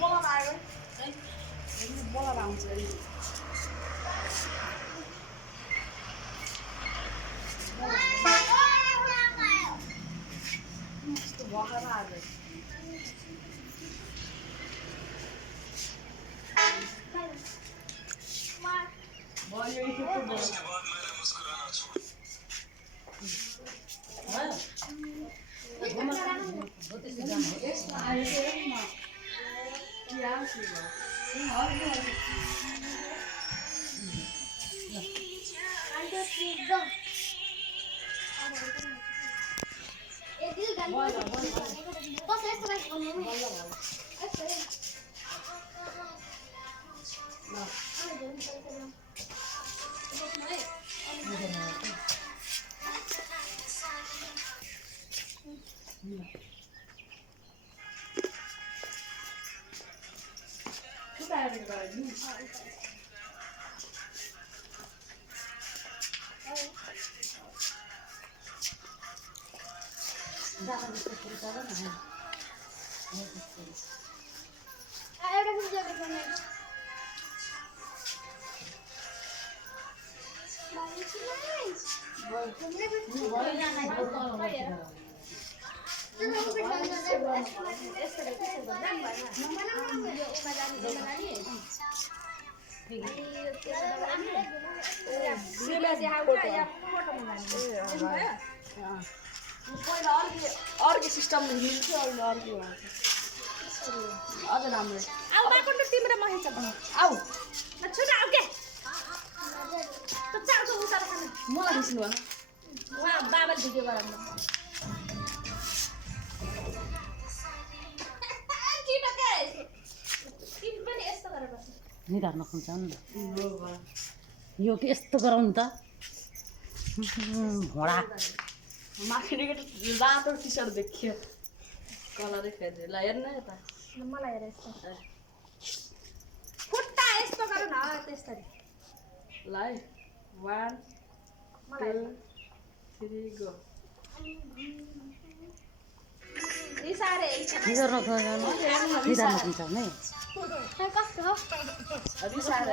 bola लाग्यो है bola लाउँछ नि यस्तो भएर आज भयो यस्तो भयो अर्को सिस्टम मिल्छ अहिले अर्को अझ राम्रो आउ बाकोट तिम्रो महेछ आऊ छुट आउ के त चाउको उतार खानु मलाई खिच्नु भयो वहाँ बाबाले भिडियो गराउनु तिमी पनि यस्तो गरेर बस्नु निधार्न खोज्छ नि यो के यस्तो गराउनु त घोडा माथिको रातो टी सर्ट देखियो कलरै फेरि ल हेर्नु यता मलाई हेर यस्तो खुट्टा यस्तो गरौ न त्यसरी ल है 1 2 3 गो रिसारे निधार्न खोज्छ निधार्न खोज्छ नै कस्तो रिसाएर